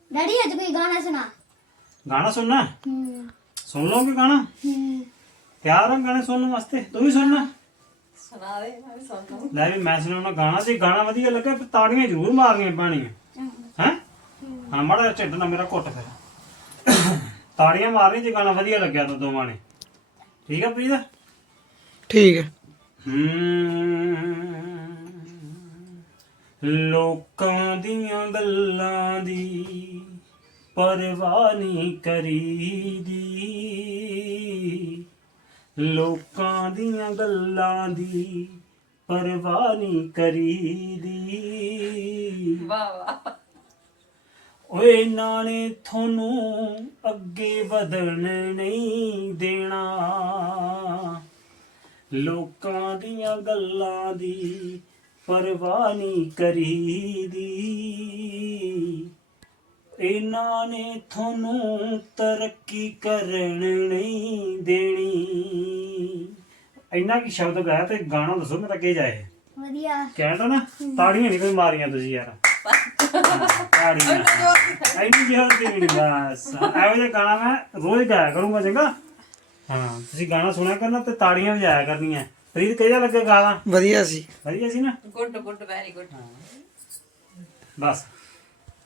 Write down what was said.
Daddy आज कोई गाना सुना। गाना सुनना सुन लोगे गाना तैयार है गाने सुनने वास्ते तू भी सुनना सुना दे मैं भी सुन लूं ਲੈ ਵੀ ਮੈਂ ਸੁਣਾਉਣਾ ਗਾਣਾ ਤੇ ਗਾਣਾ ਵਧੀਆ ਲੱਗਾ ਫਿਰ ਤਾੜੀਆਂ ਜ਼ਰੂਰ ਮਾਰਨੀਆਂ ਪੈਣੀਆਂ ਹੈ ਹਾਂ ਮਾੜਾ ਜਿਹਾ ਢਿੱਡ ਨਾ ਮੇਰਾ ਘੁੱਟ ਫਿਰ ਤਾੜੀਆਂ ਮਾਰਨੀ ਜੇ ਗਾਣਾ ਵਧੀਆ ਲੱਗਿਆ ਤਾਂ ਦੋਵਾਂ ਨੇ ਠੀਕ ਆ ਪ੍ਰੀਤ ਠੀਕ ਹੈ ਲੋਕਾਂ ਦੀਆਂ ਗੱਲਾਂ ਦੀ ਪਰਵਾਹ ਨਹੀਂ ਕਰੀਦੀ ਲੋਕਾਂ ਦੀਆਂ ਗੱਲਾਂ ਦੀ ਪਰਵਾਹ ਨਹੀਂ ਕਰੀਦੀ वाह वाह ਓਏ ਨਾਲੇ ਤੁਹਾਨੂੰ ਅੱਗੇ ਵਧਣ ਨਹੀਂ ਦੇਣਾ ਲੋਕਾਂ ਦੀਆਂ ਗੱਲਾਂ ਦੀ ਪਰਵਾਹ ਨਹੀਂ ਕਰੀਦੀ ਇਹਨਾਂ ਨੇ ਤੁਹਾਨੂੰ ਤਰੱਕੀ ਕਰਨ ਨਹੀਂ ਦੇਣੀ ਇੰਨਾ ਕੀ ਸ਼ਬਦ ਗਾਇਆ ਤੇ ਗਾਣਾ ਦੱਸੋ ਮੇਰਾ ਕੀ ਜਾਏ बढ़िया। ਕਹਿੰਦਾ ਨਾ ਤਾੜੀਆਂ ਨਹੀਂ ਕੋਈ ਮਾਰੀਆਂ ਤੁਸੀਂ ਯਾਰ ਤਾੜੀਆਂ ਇੰਨੀ ਜ਼ੋਰ ਦੀ ਨਹੀਂ ਬਸ ਇਹੋ ਜਿਹਾ ਗਾਣਾ ਮੈਂ ਰੋਜ਼ ਗਾਇਆ ਕਰੂੰਗਾ ਚੰਗਾ ਹਾਂ ਤੁਸੀਂ ਗਾਣਾ ਸੁਣਿਆ ਕਰਨਾ ਤੇ ਤਾੜੀਆਂ ਵਜਾਇਆ ਕਰਨੀਆਂ ਪ੍ਰੀਤ ਕਿਹੜਾ ਲੱਗੇ ਗਾਣਾ ਵਧੀਆ ਸੀ ਵਧੀਆ ਸੀ ਨਾ गुड गुड वेरी गुड ਬਸ